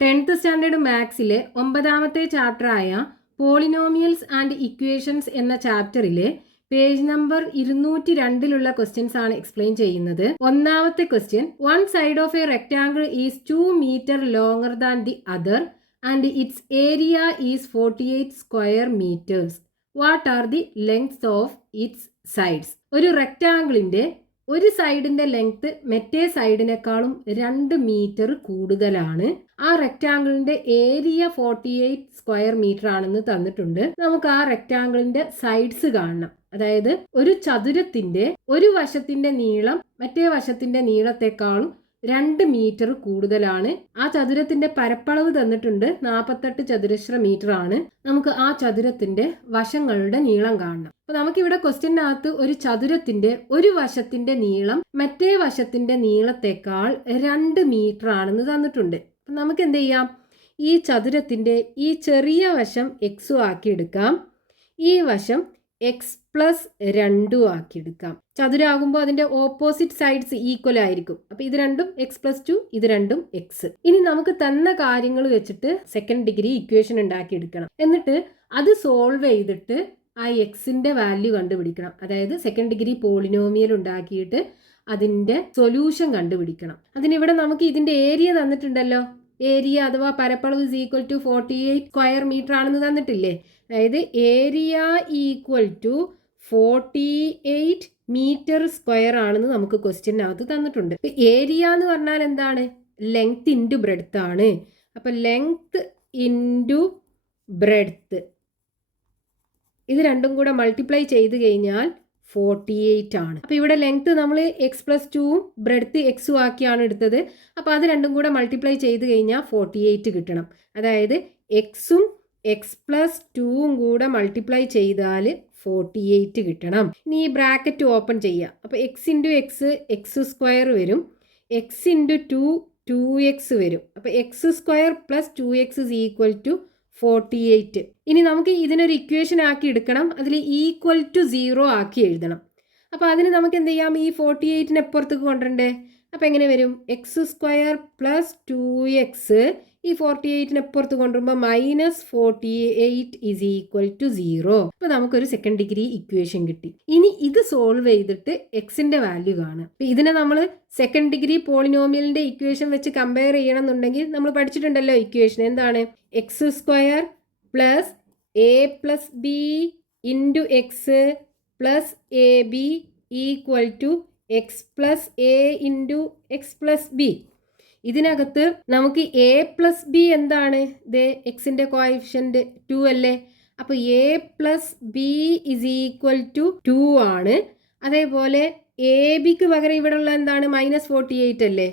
10th standard മാത്സിലെ 9ാമത്തെ ചാപ്റ്ററായ പോളിനോമിയൽസ് ആൻഡ് ഇക്വേഷൻസ് എന്ന ചാപ്റ്ററിലെ പേജ് നമ്പർ 202 ക്വസ്റ്റ്യൻസ് ആണ് എക്സ്പ്ലെയിൻ ചെയ്യുന്നത്. ഒന്നാമത്തെ question, one side of a rectangle is 2 metre longer than the other and its area is 48 square metres. What are the lengths of its sides? ഒരു റെക്ടാങ്കിളിന്റെ ഒരു സൈഡിന്റെ length മറ്റേ സൈഡിനേക്കാളും 2 metre കൂടുതലാണ്. ആ റെക്ടാങ്കിളിന്റെ area 48 square metre ആണെന്ന് തന്നിട്ടുണ്ട്. നമുക്ക് ആ റെക്ടാങ്കിളിന്റെ സൈഡ്സ് കാണണം. അതായത് ഒരു ചതുരത്തിന്റെ ഒരു വശത്തിന്റെ നീളം മറ്റേ വശത്തിന്റെ നീളത്തെക്കാളും 2 മീറ്റർ കൂടുതലാണ്. ആ ചതുരത്തിന്റെ പരപ്പളവ് തന്നിട്ടുണ്ട്, 48 ചതുരശ്ര മീറ്റർ ആണ്. നമുക്ക് ആ ചതുരത്തിന്റെ വശങ്ങളുടെ നീളം കാണണം. അപ്പൊ നമുക്കിവിടെ ക്വസ്റ്റ്യനകത്ത് ഒരു ചതുരത്തിന്റെ ഒരു വശത്തിന്റെ നീളം മറ്റേ വശത്തിന്റെ നീളത്തെക്കാൾ 2 മീറ്റർ ആണെന്ന് തന്നിട്ടുണ്ട്. അപ്പൊ നമുക്ക് എന്ത് ചെയ്യാം? ഈ ചതുരത്തിന്റെ ഈ ചെറിയ വശം എക്സും ആക്കി എടുക്കാം, ഈ വശം x+2 ആക്കി എടുക്കാം. ചതുരാകുമ്പോൾ അതിന്റെ ഓപ്പോസിറ്റ് സൈഡ്സ് ഈക്വൽ ആയിരിക്കും. അപ്പൊ ഇത് രണ്ടും x+2, ഇത് രണ്ടും x. ഇനി നമുക്ക് തന്ന കാര്യങ്ങൾ വെച്ചിട്ട് സെക്കൻഡ് ഡിഗ്രി ഇക്വേഷൻ ഉണ്ടാക്കി എടുക്കണം. എന്നിട്ട് അത് സോൾവ് ചെയ്തിട്ട് ആ എക്സിന്റെ വാല്യൂ കണ്ടുപിടിക്കണം. അതായത് സെക്കൻഡ് ഡിഗ്രി പോളിനോമിയൽ ഉണ്ടാക്കിയിട്ട് അതിന്റെ സൊല്യൂഷൻ കണ്ടുപിടിക്കണം. അതിനിവിടെ നമുക്ക് ഇതിന്റെ ഏരിയ തന്നിട്ടുണ്ടല്ലോ. ഏരിയ അഥവാ പരപ്പളവ് is equal to 48 square metre ആണെന്ന് തന്നിട്ടില്ലേ? അതായത് area equal to 48 metre square ആണെന്ന് നമുക്ക് ക്വസ്റ്റ്യനകത്ത് തന്നിട്ടുണ്ട്. ഏരിയ എന്ന് പറഞ്ഞാൽ എന്താണ്? ലെങ്ത് ഇൻറ്റു ബ്രെഡ്ത്ത് ആണ്. അപ്പൊ ലെങ്ത് ഇൻറ്റു ബ്രെഡ്ത്ത് ഇത് രണ്ടും കൂടെ മൾട്ടിപ്ലൈ ചെയ്ത് കഴിഞ്ഞാൽ 48 ആണ്. അപ്പൊ ഇവിടെ ലെങ്ത് നമ്മൾ x+2ഉം ബ്രെഡ്ത്ത് എക്സും ആക്കിയാണ് എടുത്തത്. അപ്പൊ അത് രണ്ടും കൂടെ മൾട്ടിപ്ലൈ ചെയ്ത് കഴിഞ്ഞാൽ 48 കിട്ടണം. അതായത് എക്സും x+2ഉം കൂടെ മൾട്ടിപ്ലൈ ചെയ്താൽ 48 കിട്ടണം. ഇനി ഈ ബ്രാക്കറ്റ് ഓപ്പൺ ചെയ്യുക. അപ്പൊ x into X X square വരും, എക്സ് ഇൻറ്റു 2 2x വരും. അപ്പൊ X square plus 2x is equal to 48. ഇനി നമുക്ക് ഇതിനൊരു ഇക്വേഷൻ ആക്കി എടുക്കണം. അതിൽ ഈക്വൽ ടു 0 ആക്കി എഴുതണം. അപ്പോൾ അതിന് നമുക്ക് എന്ത് ചെയ്യാം? ഈ 48നെ എപ്പുറത്തേക്ക് കൊണ്ടുവരണ്ടേ? അപ്പോൾ എങ്ങനെ വരും? എക്സ് സ്ക്വയർ പ്ലസ് 2x ഈ 48നെ എപ്പുറത്ത് കൊണ്ടുവരുമ്പോൾ -48 is equal to 0. അപ്പോൾ നമുക്കൊരു സെക്കൻഡ് ഡിഗ്രി ഇക്വേഷൻ കിട്ടി. ഇനി ഇത് സോൾവ് ചെയ്തിട്ട് എക്സിന്റെ വാല്യൂ കാണുക. അപ്പോൾ ഇതിനെ നമ്മൾ സെക്കൻഡ് ഡിഗ്രി പോളിനോമിയലിന്റെ ഇക്വേഷൻ വെച്ച് കമ്പയർ ചെയ്യണം എന്നുണ്ടെങ്കിൽ നമ്മൾ പഠിച്ചിട്ടുണ്ടല്ലോ ഇക്വേഷൻ. എന്താണ്? X square plus a+b into x plus ab equal to x+a into x+b. ഇതിനകത്ത് നമുക്ക് a+b എന്താണ്? എക്സിന്റെ കോഎഫിഷ്യന്റ് 2 അല്ലേ? അപ്പൊ a+b is equal to 2 ആണ്. അതേപോലെ ab-ക്ക് പകരം ഇവിടെ ഉള്ള എന്താണ്? -48 അല്ലേ?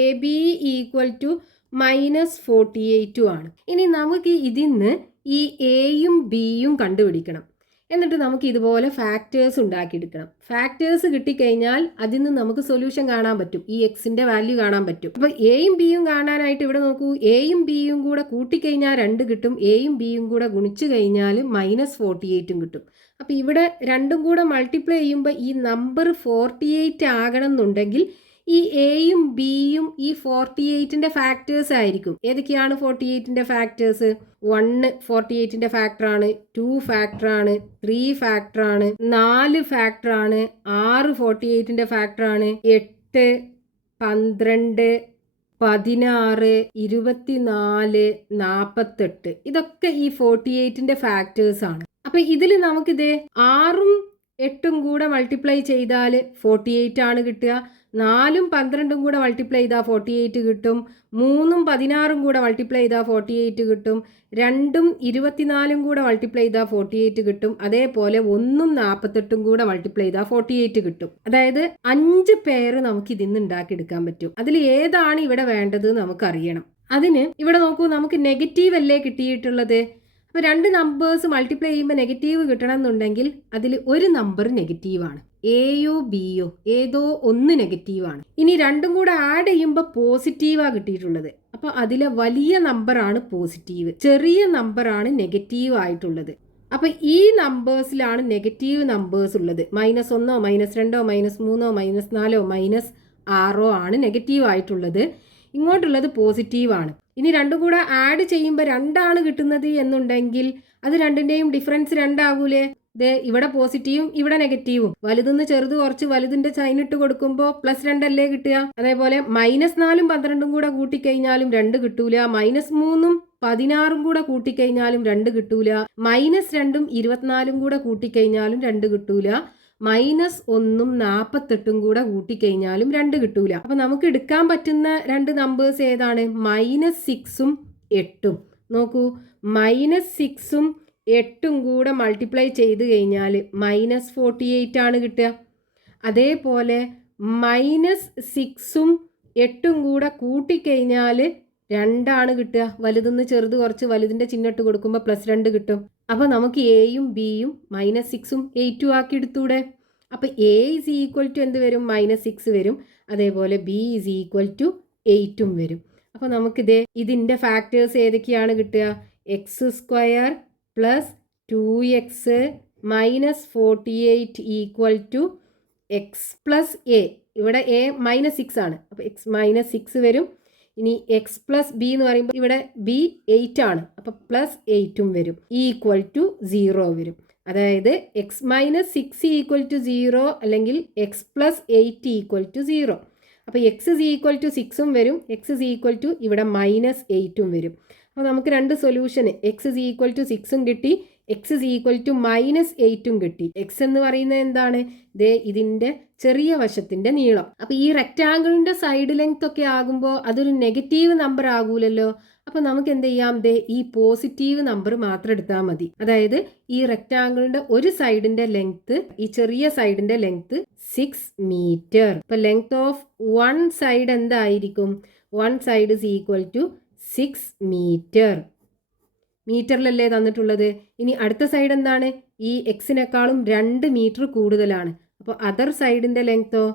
ab ഈക്വൽ ടു -48 ആണ്. ഇനി നമുക്ക് ഇതിന്ന് ഈ എയും ബിയും കണ്ടുപിടിക്കണം. എന്നിട്ട് നമുക്ക് ഇതുപോലെ ഫാക്ടേഴ്സ് ഉണ്ടാക്കിയെടുക്കണം. ഫാക്ടേഴ്സ് കിട്ടിക്കഴിഞ്ഞാൽ അതിൽ നിന്ന് നമുക്ക് സൊല്യൂഷൻ കാണാൻ പറ്റും, ഈ എക്സിന്റെ വാല്യൂ കാണാൻ പറ്റും. അപ്പൊ എയും ബിയും കാണാനായിട്ട് ഇവിടെ നോക്കൂ, എയും ബിയും കൂടെ കൂട്ടിക്കഴിഞ്ഞാൽ 2 കിട്ടും, എയും ബിയും കൂടെ ഗുണിച്ചു കഴിഞ്ഞാൽ -48 കിട്ടും. അപ്പൊ ഇവിടെ രണ്ടും കൂടെ മൾട്ടിപ്ലൈ ചെയ്യുമ്പോൾ ഈ നമ്പർ 48 ആകണം എന്നുണ്ടെങ്കിൽ ഈ എയും ബിയും ഈ 48ന്റെ ഫാക്ടേഴ്സ് ആയിരിക്കും. ഏതൊക്കെയാണ് 48ന്റെ ഫാക്ടേഴ്സ്? 1 48ന്റെ ഫാക്ടറാണ്, 2 ഫാക്ടറാണ്, 3 ഫാക്ടറാണ്, 4 ഫാക്ടറാണ്, 6 48ന്റെ ഫാക്ടറാണ്, 8 12 16 24 48 ഇതൊക്കെ ഈ 48ന്റെ ഫാക്ടേഴ്സ് ആണ്. അപ്പൊ ഇതിൽ നമുക്കിത് 6ഉം 8ഉം കൂടെ മൾട്ടിപ്ലൈ ചെയ്താൽ 48 ആണ് കിട്ടുക. 4ഉം 12ഉം കൂടെ മൾട്ടിപ്ലൈ ചെയ്താൽ 48 കിട്ടും. 3ഉം 16ഉം കൂടെ മൾട്ടിപ്ലൈ ചെയ്താൽ 48 കിട്ടും. 2ഉം 24ഉം കൂടെ മൾട്ടിപ്ലൈ ചെയ്താൽ 48 കിട്ടും. അതേപോലെ 1ഉം 48ഉം കൂടെ മൾട്ടിപ്ലൈ ചെയ്താൽ 48 കിട്ടും. അതായത് 5 പെയർ നമുക്ക് ഇതിന്ന് ഉണ്ടാക്കിയെടുക്കാൻ പറ്റും. അതിൽ ഏതാണ് ഇവിടെ വേണ്ടത് നമുക്കറിയണം. അതിന് ഇവിടെ നോക്കൂ, നമുക്ക് നെഗറ്റീവ് അല്ലേ കിട്ടിയിട്ടുള്ളത്. അപ്പോൾ 2 നമ്പേഴ്സ് മൾട്ടിപ്ലൈ ചെയ്യുമ്പോൾ നെഗറ്റീവ് കിട്ടണം എന്നുണ്ടെങ്കിൽ അതിൽ ഒരു നമ്പർ നെഗറ്റീവാണ്. എയോ ബിയോ ഏതോ ഒന്ന് നെഗറ്റീവാണ്. ഇനി രണ്ടും കൂടെ ആഡ് ചെയ്യുമ്പോൾ പോസിറ്റീവാണ് കിട്ടിയിട്ടുള്ളത്. അപ്പോൾ അതിലെ വലിയ നമ്പറാണ് പോസിറ്റീവ്, ചെറിയ നമ്പറാണ് നെഗറ്റീവ് ആയിട്ടുള്ളത്. അപ്പോൾ ഈ നമ്പേഴ്സിലാണ് നെഗറ്റീവ് നമ്പേഴ്സ് ഉള്ളത്. -1, -2, -3, -4, -6 ആണ് നെഗറ്റീവ് ആയിട്ടുള്ളത്. ഇങ്ങോട്ടുള്ളത് പോസിറ്റീവാണ്. ഇനി രണ്ടും കൂടെ ആഡ് ചെയ്യുമ്പോൾ 2 കിട്ടുന്നത് എന്നുണ്ടെങ്കിൽ അത് രണ്ടിൻ്റെയും ഡിഫറൻസ് 2 ആകൂലേ? ഇവിടെ പോസിറ്റീവും ഇവിടെ നെഗറ്റീവും, വലുതെന്ന് ചെറുത് കുറച്ച് വലുതിന്റെ സൈൻ ഇട്ട് കൊടുക്കുമ്പോൾ +2 അല്ലേ കിട്ടുക. അതേപോലെ -4ഉം 12ഉം കൂടെ കൂട്ടിക്കഴിഞ്ഞാലും 2 കിട്ടൂല. -3ഉം 16ഉം കൂടെ കൂട്ടിക്കഴിഞ്ഞാലും 2 കിട്ടൂല. -2ഉം 24ഉം കൂടെ കൂട്ടിക്കഴിഞ്ഞാലും 2 കിട്ടൂല. -1ഉം 48ഉം കൂടെ കൂട്ടിക്കഴിഞ്ഞാലും 2 കിട്ടൂല. അപ്പൊ നമുക്ക് എടുക്കാൻ പറ്റുന്ന 2 നമ്പേഴ്സ് ഏതാണ്? -6ഉം 8ഉം. നോക്കൂ, -6ഉം 8ഉം കൂടെ മൾട്ടിപ്ലൈ ചെയ്ത് കഴിഞ്ഞാൽ -48 ആണ് കിട്ടുക. അതേപോലെ -6ഉം 8ഉം കൂടെ കൂട്ടിക്കഴിഞ്ഞാൽ 2 ആണ് കിട്ടുക. വലുതെന്ന് ചെറുത് കുറച്ച് വലുതിൻ്റെ ചിഹ്നിട്ട് കൊടുക്കുമ്പോൾ +2 കിട്ടും. അപ്പോൾ നമുക്ക് എയും ബിയും -6ഉം 8ഉം ആക്കി എടുത്തൂടെ? അപ്പോൾ എ ഈസ് ഈക്വൽ ടു എന്ത് വരും? -6 വരും. അതേപോലെ ബി ഈസ് ഈക്വൽ ടു 8ഉം വരും. അപ്പോൾ ഇതിൻ്റെ ഫാക്ടേഴ്സ് ഏതൊക്കെയാണ് കിട്ടുക? x² + 2x -48 equal to x + a. ഇവിടെ a -6 ആണ്, അപ്പോൾ x -6 വരും. ഇനി x + b എന്ന് പറയുമ്പോൾ ഇവിടെ b 8 ആണ്, അപ്പോൾ +8ഉം വരും, ഈക്വൽ ടു 0 വരും. അതായത് x - 6 ഈക്വൽ ടു 0 അല്ലെങ്കിൽ x + 8 ഈക്വൽ ടു 0. അപ്പോൾ x is equal to 6ഉം വരും, x is equal to ഇവിടെ -8ഉം വരും. അപ്പോൾ നമുക്ക് 2 solution, x is equal to 6ഉം കിട്ടി, x is equal to -8ഉം കിട്ടി. x എന്ന് പറയുന്നത് എന്താണ്? ഇതിൻ്റെ ചെറിയ വശത്തിൻ്റെ നീളം. അപ്പോൾ ഈ റെക്റ്റാങ്കിളിൻ്റെ സൈഡ് ലെങ്ത് ഒക്കെ ആകുമ്പോൾ അതൊരു നെഗറ്റീവ് നമ്പർ ആകൂലല്ലോ. അപ്പോൾ നമുക്ക് എന്ത് ചെയ്യാം? ഈ പോസിറ്റീവ് നമ്പർ മാത്രം എടുത്താൽ മതി. അതായത് ഈ റെക്റ്റാങ്കിളിൻ്റെ ഒരു സൈഡിൻ്റെ ലെങ്ത്, ഈ ചെറിയ സൈഡിൻ്റെ ലെങ്ത് 6 മീറ്റർ. അപ്പോൾ ലെങ്ത് ഓഫ് 1 സൈഡ് എന്തായിരിക്കും? 1 side is equal to 6 metre. മീറ്ററിലല്ലേ തന്നിട്ടുള്ളത്. ഇനി അടുത്ത സൈഡ് എന്താണ്? ഈ എക്സിനേക്കാളും 2 മീറ്റർ കൂടുതലാണ്. അപ്പോൾ അതർ സൈഡിൻ്റെ ലെങ്തോ?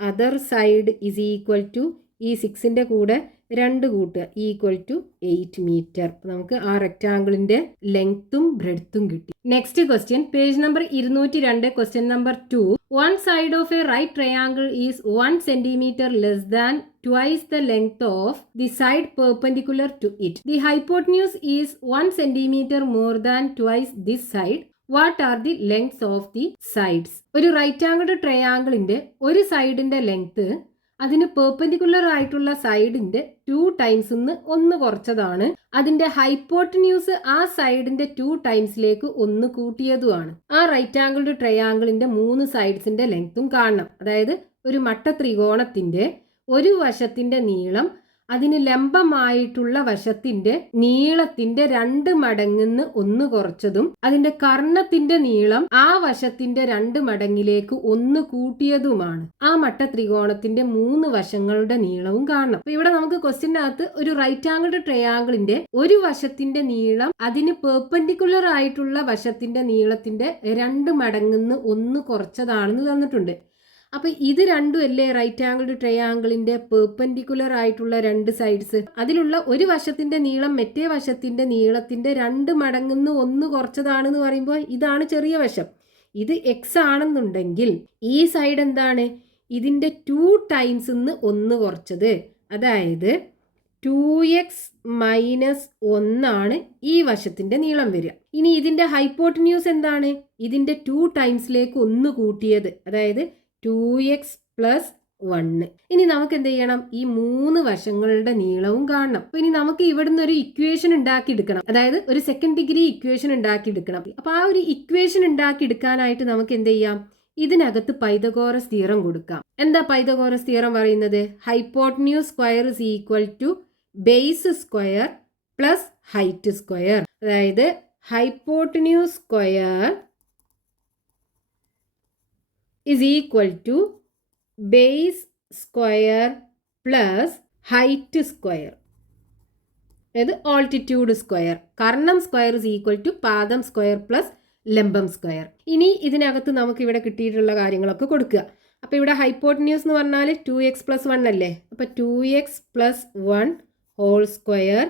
Other side is equal to ഈ 6ൻ്റെ കൂടെ 2 കൂട്ടുക, ഈക്വൽ ടു 8 മീറ്റർ. നമുക്ക് ആ റെക്റ്റാങ്കിളിൻ്റെ ലെങ്ത്തും ബ്രെഡ്ത്തും കിട്ടി. Next question, page number 202, question number 2. One side of a right triangle is 1 centimeter less than twice the length of the side perpendicular to it. The hypotenuse is 1 centimeter more than twice this side. What are the lengths of the sides? ഒരു right angled ട്രയാങ്കിളിന്റെ ഒരു സൈഡിന്റെ length അതിന് perpendicular ആയിട്ടുള്ള സൈഡിന്റെ 2 times ഒന്ന് കുറച്ചതാണ്. അതിന്റെ hypotenuse ആ സൈഡിന്റെ 2 ടൈംസിലേക്ക് 1 കൂട്ടിയതുമാണ്. ആ right angled ട്രയാങ്കിളിന്റെ 3 സൈഡ്സിന്റെ ലെങ്ത്തും കാണണം. അതായത് ഒരു മട്ട ത്രികോണത്തിന്റെ ഒരു വശത്തിന്റെ നീളം അതിന് ലംബമായിട്ടുള്ള വശത്തിന്റെ നീളത്തിന്റെ 2 മടങ്ങിന്ന് 1 കുറച്ചതും അതിന്റെ കർണത്തിന്റെ നീളം ആ വശത്തിന്റെ 2 മടങ്ങിലേക്ക് 1 കൂട്ടിയതുമാണ്. ആ മട്ട ത്രികോണത്തിന്റെ 3 വശങ്ങളുടെ നീളവും കാണണം. അപ്പൊ ഇവിടെ നമുക്ക് ക്വസ്റ്റ്യനകത്ത് ഒരു റൈറ്റ് ആംഗിൾഡ് ട്രയാങ്കിളിന്റെ ഒരു വശത്തിന്റെ നീളം അതിന് പെർപെൻഡിക്കുലർ ആയിട്ടുള്ള വശത്തിന്റെ നീളത്തിന്റെ 2 മടങ്ങിന്ന് 1 കുറച്ചതാണെന്ന് തന്നിട്ടുണ്ട്. അപ്പൊ ഇത് രണ്ടും അല്ലേ റൈറ്റ് ആംഗിൾഡ് ട്രയാങ്കിളിന്റെ പെർപെൻഡിക്കുലർ ആയിട്ടുള്ള 2 സൈഡ്സ്. അതിലുള്ള ഒരു വശത്തിന്റെ നീളം മറ്റേ വശത്തിന്റെ നീളത്തിന്റെ 2 മടങ്ങിന്ന് 1 കുറച്ചതാണെന്ന് പറയുമ്പോൾ ഇതാണ് ചെറിയ വശം. ഇത് x ആണെന്നുണ്ടെങ്കിൽ ഈ സൈഡ് എന്താണ്? ഇതിന്റെ 2 ടൈംസ് 1 കുറച്ചത്. അതായത് 2x - 1 ആണ് ഈ വശത്തിന്റെ നീളം വരിക. ഇനി ഇതിന്റെ ഹൈപ്പോട്ടന്യൂസ് എന്താണ്? ഇതിന്റെ 2 ടൈംസിലേക്ക് 1 കൂട്ടിയത്. അതായത് 2x + 1. ഇനി നമുക്ക് എന്ത് ചെയ്യണം? ഈ 3 വശങ്ങളുടെ നീളവും കാണണം. അപ്പൊ ഇനി നമുക്ക് ഇവിടുന്ന് ഒരു ഇക്വേഷൻ ഉണ്ടാക്കിയെടുക്കണം. അതായത് ഒരു സെക്കൻഡ് ഡിഗ്രി ഇക്വേഷൻ ഉണ്ടാക്കിയെടുക്കണം. അപ്പൊ ആ ഒരു ഇക്വേഷൻ ഉണ്ടാക്കിയെടുക്കാനായിട്ട് നമുക്ക് എന്ത് ചെയ്യാം? ഇതിനകത്ത് പൈതഗോറസ് തിയറം കൊടുക്കാം. എന്താ പൈതഗോറസ് തിയറം പറയുന്നത്? Hypotenuse square is equal to base square plus height square. അതായത് hypotenuse square is equal to base square plus height square. അതായത് ആൾട്ടിറ്റ്യൂഡ് സ്ക്വയർ. കർണം സ്ക്വയർ is equal to പാദം സ്ക്വയർ പ്ലസ് ലംബം square. ഇനി ഇതിനകത്ത് നമുക്ക് ഇവിടെ കിട്ടിയിട്ടുള്ള കാര്യങ്ങളൊക്കെ കൊടുക്കുക. അപ്പോൾ ഇവിടെ ഹൈപ്പോട്ടന്യൂസ് എന്ന് പറഞ്ഞാൽ 2x + 1 അല്ലേ. അപ്പോൾ 2x + 1 whole square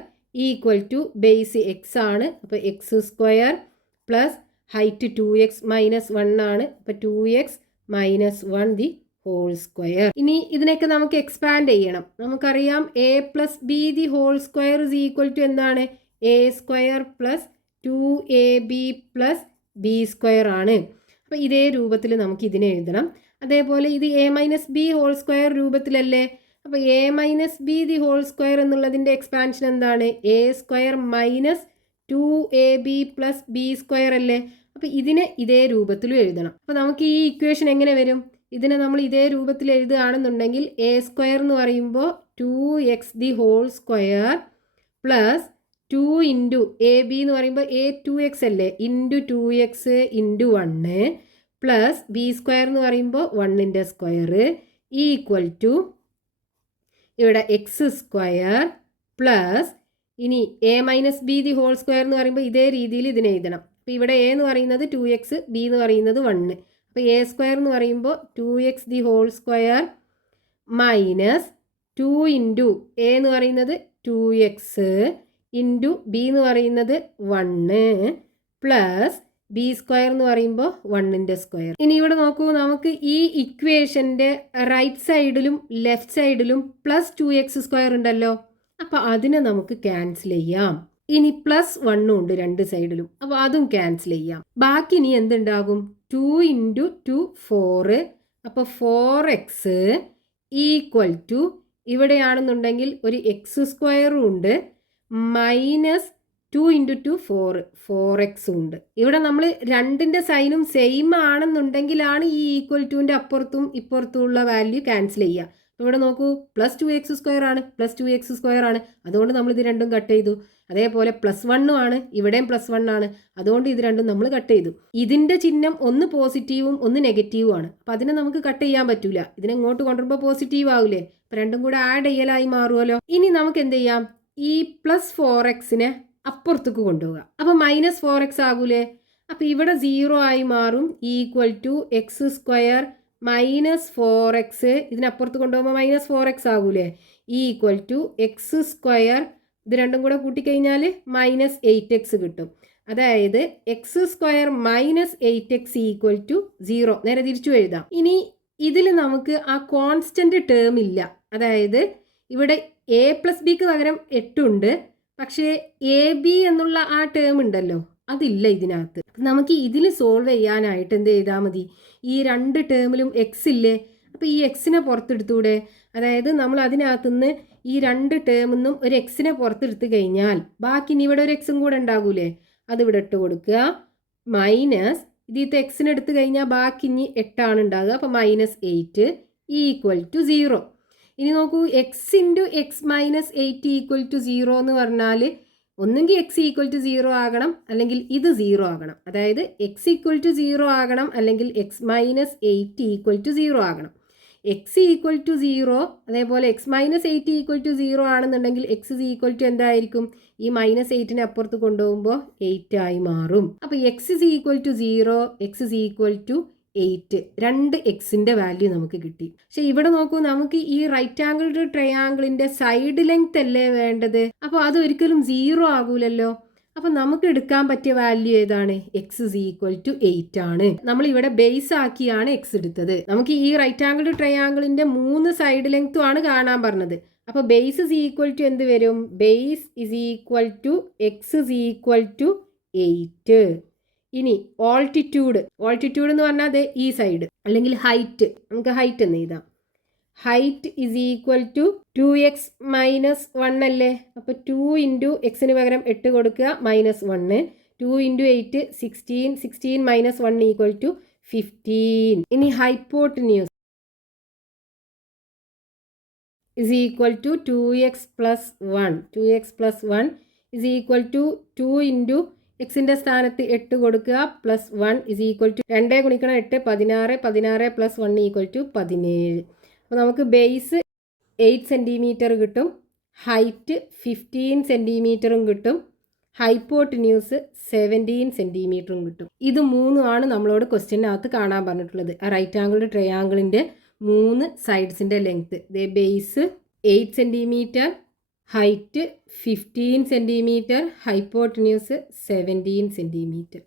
equal to base x ആണ്. അപ്പോൾ x² പ്ലസ് ഹൈറ്റ് 2x - 1 ആണ്. അപ്പോൾ 2x - 1 ദി ഹോൾ സ്ക്വയർ. ഇനി ഇതിനൊക്കെ നമുക്ക് എക്സ്പാൻഡ് ചെയ്യണം. നമുക്കറിയാം a plus B the whole square is equal to എന്താണ്? A square plus 2ab plus B square ആണ്. അപ്പോൾ ഇതേ രൂപത്തിൽ നമുക്ക് ഇതിനെ എഴുതണം. അതേപോലെ ഇത് a minus B whole square രൂപത്തിലല്ലേ? അപ്പോൾ a minus B the whole square എന്നുള്ളതിൻ്റെ എക്സ്പാൻഷൻ എന്താണ്? A square minus 2ab plus B square അല്ലേ? അപ്പോൾ ഇതിനെ ഇതേ രൂപത്തിലും എഴുതണം. അപ്പോൾ നമുക്ക് ഈ ഇക്വേഷൻ എങ്ങനെ വരും? ഇതിനെ നമ്മൾ ഇതേ രൂപത്തിൽ എഴുതുകയാണെന്നുണ്ടെങ്കിൽ എ സ്ക്വയർ എന്ന് പറയുമ്പോൾ 2x the whole square plus 2 into A B എന്ന് പറയുമ്പോൾ a 2x അല്ലേ, into 2x into 1 plus B square എന്ന് പറയുമ്പോൾ 1ൻ്റെ സ്ക്വയർ ഈക്വൽ ടു ഇവിടെ എക്സ് സ്ക്വയർ പ്ലസ് ഇനി A minus B the whole square എന്ന് പറയുമ്പോൾ ഇതേ രീതിയിൽ ഇതിനെ എഴുതണം. അപ്പോൾ ഇവിടെ എ എന്ന് പറയുന്നത് 2x, ബി എന്ന് പറയുന്നത് 1. അപ്പോൾ എ സ്ക്വയർ എന്ന് പറയുമ്പോൾ 2x the whole square minus 2 into A എന്ന് പറയുന്നത് 2x ഇൻറ്റു ബി എന്ന് പറയുന്നത് 1 പ്ലസ് ബി സ്ക്വയർ എന്ന് പറയുമ്പോൾ 1ൻ്റെ സ്ക്വയർ. ഇനി ഇവിടെ നോക്കൂ, നമുക്ക് ഈ ഇക്വേഷൻ്റെ റൈറ്റ് സൈഡിലും ലെഫ്റ്റ് സൈഡിലും പ്ലസ് 2x സ്ക്വയർ ഉണ്ടല്ലോ. അപ്പോൾ അതിനെ നമുക്ക് ക്യാൻസൽ ചെയ്യാം. ഇനി പ്ലസ് 1 ഉണ്ട് രണ്ട് സൈഡിലും, അപ്പോൾ അതും ക്യാൻസൽ ചെയ്യാം. ബാക്കി ഇനി എന്തുണ്ടാകും? 2 ഇൻറ്റു 2 4, അപ്പോൾ 4x ഈക്വൽ ടു ഇവിടെയാണെന്നുണ്ടെങ്കിൽ ഒരു എക്സ് സ്ക്വയറും ഉണ്ട് മൈനസ് 2 ഇൻറ്റു 2 4x ഉണ്ട്. ഇവിടെ നമ്മൾ രണ്ടിൻ്റെ സൈനും സെയിം ആണെന്നുണ്ടെങ്കിലാണ് ഈ ഈക്വൽ ടുവിൻ്റെ അപ്പുറത്തും ഇപ്പുറത്തുമുള്ള വാല്യൂ ക്യാൻസൽ ചെയ്യുക. അപ്പോൾ ഇവിടെ നോക്കൂ, പ്ലസ് 2x സ്ക്വയർ ആണ്, പ്ലസ് 2x സ്ക്വയർ ആണ്, അതുകൊണ്ട് നമ്മൾ ഇത് രണ്ടും കട്ട് ചെയ്തു. അതേപോലെ പ്ലസ് 1 ആണ്, ഇവിടെയും പ്ലസ് 1 ആണ്, അതുകൊണ്ട് ഇത് രണ്ടും നമ്മൾ കട്ട് ചെയ്തു. ഇതിൻ്റെ ചിഹ്നം ഒന്ന് പോസിറ്റീവും ഒന്ന് നെഗറ്റീവും ആണ്. അപ്പോൾ അതിനെ നമുക്ക് കട്ട് ചെയ്യാൻ പറ്റൂല. ഇതിനെ ഇങ്ങോട്ട് കൊണ്ടുവരുമ്പോൾ പോസിറ്റീവ് ആവില്ലേ? അപ്പോൾ രണ്ടും കൂടെ ആഡ് ചെയ്യലായി മാറുമല്ലോ. ഇനി നമുക്ക് എന്ത് ചെയ്യാം? ഈ പ്ലസ് 4xനെ അപ്പുറത്തേക്ക് കൊണ്ടുപോകുക. അപ്പോൾ മൈനസ് 4x ആകൂലേ? അപ്പോൾ ഇവിടെ 0 ആയി മാറും. Equal to X square minus 4x, ഇതിനപ്പുറത്ത് കൊണ്ടുപോകുമ്പോൾ മൈനസ് 4x ആകൂലേ? ഈക്വൽ ടു എക്സ് സ്ക്വയർ, ഇത് രണ്ടും കൂടെ കൂട്ടിക്കഴിഞ്ഞാൽ മൈനസ് 8x കിട്ടും. അതായത് X square minus 8x equal to 0. നേരെ തിരിച്ചു എഴുതാം. ഇനി ഇതിൽ നമുക്ക് ആ കോൺസ്റ്റന്റ് ടേം ഇല്ല. അതായത് ഇവിടെ a പ്ലസ് ബിക്ക് പകരം 8 ഉണ്ട്, പക്ഷേ എ ബി എന്നുള്ള ആ ടേം ഉണ്ടല്ലോ, അതില്ല ഇതിനകത്ത്. നമുക്ക് ഇതിൽ സോൾവ് ചെയ്യാനായിട്ട് എന്ത് ചെയ്താൽ മതി? ഈ രണ്ട് ടേമിലും എക്സ് ഇല്ലേ, അപ്പോൾ ഈ എക്സിനെ പുറത്തെടുത്തൂടെ? അതായത് നമ്മൾ അതിനകത്തുനിന്ന് ഈ രണ്ട് ടേമിൽ നിന്നും ഒരു എക്സിനെ പുറത്തെടുത്ത് കഴിഞ്ഞാൽ ബാക്കി ഇനി ഇവിടെ ഒരു എക്സും കൂടെ ഉണ്ടാകൂലേ, അതിവിടെ ഇട്ട് കൊടുക്കുക. മൈനസ് ഇതിത്തെ എക്സിനെ എടുത്ത് കഴിഞ്ഞാൽ ബാക്കി ഇനി 8 ആണ് ഉണ്ടാകുക. അപ്പോൾ മൈനസ് 8 ഈക്വൽ ടു 0. ഇനി നോക്കൂ, X into X minus 8 equal to 0 എന്ന് പറഞ്ഞാൽ ഒന്നെങ്കിൽ എക്സ് ഈക്വൽ ടു 0 ആകണം, അല്ലെങ്കിൽ ഇത് 0 ആകണം. അതായത് എക്സ് ഈക്വൽ ടു 0 ആകണം, അല്ലെങ്കിൽ എക്സ് മൈനസ് 8 ഈക്വൽ ടു 0 ആകണം. എക്സ് ഈക്വൽ ടു 0, അതേപോലെ എക്സ് മൈനസ് 8 ഈക്വൽ ടു 0 ആണെന്നുണ്ടെങ്കിൽ എക്സ് ഈക്വൽ ടു എന്തായിരിക്കും? ഈ മൈനസ് 8നെ അപ്പുറത്ത് കൊണ്ടുപോകുമ്പോൾ 8 ആയി മാറും. അപ്പോൾ X equal to 0, X equal to 8, രണ്ട് എക്സിൻ്റെ വാല്യൂ നമുക്ക് കിട്ടി. പക്ഷെ ഇവിടെ നോക്കൂ, നമുക്ക് ഈ റൈറ്റ് ആംഗിൾ ട്രയാംഗിളിൻ്റെ സൈഡ് ലെങ്ത് അല്ലേ വേണ്ടത്. അപ്പോൾ അതൊരിക്കലും 0 ആകൂലല്ലോ. അപ്പോൾ നമുക്ക് എടുക്കാൻ പറ്റിയ വാല്യൂ ഏതാണ്? എക്സ് ഈക്വൽ ടു 8 ആണ്. നമ്മൾ ഇവിടെ ബേസ് ആക്കിയാണ് എക്സ് എടുത്തത്. നമുക്ക് ഈ റൈറ്റ് ആംഗിൾ ട്രയാംഗിളിൻ്റെ 3 സൈഡ് ലെങ്ത്തും ആണ് കാണാൻ പറഞ്ഞത്. അപ്പോൾ ബേസ് ഈക്വൽ ടു എന്ത് വരും? Base is equal to X equal to 8. ഇനി ഓൾട്ടിറ്റ്യൂഡ് എന്ന് പറഞ്ഞാൽ അത് ഈ സൈഡ്, അല്ലെങ്കിൽ ഹൈറ്റ്, നമുക്ക് ഹൈറ്റ് എന്ന് എഴുതാം. Height is equal to 2x minus 1 അല്ലേ. അപ്പോൾ 2 ഇൻറ്റു എക്സിന് പകരം 8 കൊടുക്കുക, minus 1. 2 into 8 16, 16 minus 1 equal to 15. ഇനി hypotenuse is equal to 2x plus 1. 2x plus 1 is equal to 2 into എക്സിൻ്റെ സ്ഥാനത്ത് 8 കൊടുക്കുക, പ്ലസ് 1 ഇസ് ഈക്വൽ ടു 2 ഗുണിക്കണം 8 16, 16 പ്ലസ് 1 ഈക്വൽ ടു 17. അപ്പോൾ നമുക്ക് ബേസ് 8 സെൻറ്റിമീറ്റർ കിട്ടും, ഹൈറ്റ് 15 സെൻറ്റിമീറ്ററും കിട്ടും, ഹൈപ്പോട്ടന്യൂസ് 17 സെൻറ്റിമീറ്ററും കിട്ടും. ഇത് മൂന്നുമാണ് നമ്മളോട് ക്വസ്റ്റ്യനകത്ത് കാണാൻ പറഞ്ഞിട്ടുള്ളത്. ആ റൈറ്റ് ആംഗിൾ ട്രയാംഗിളിൻ്റെ 3 സൈഡ്സിൻ്റെ length. Base 8 centimetre, height 15 centimetre, hypotenuse 17 centimetre.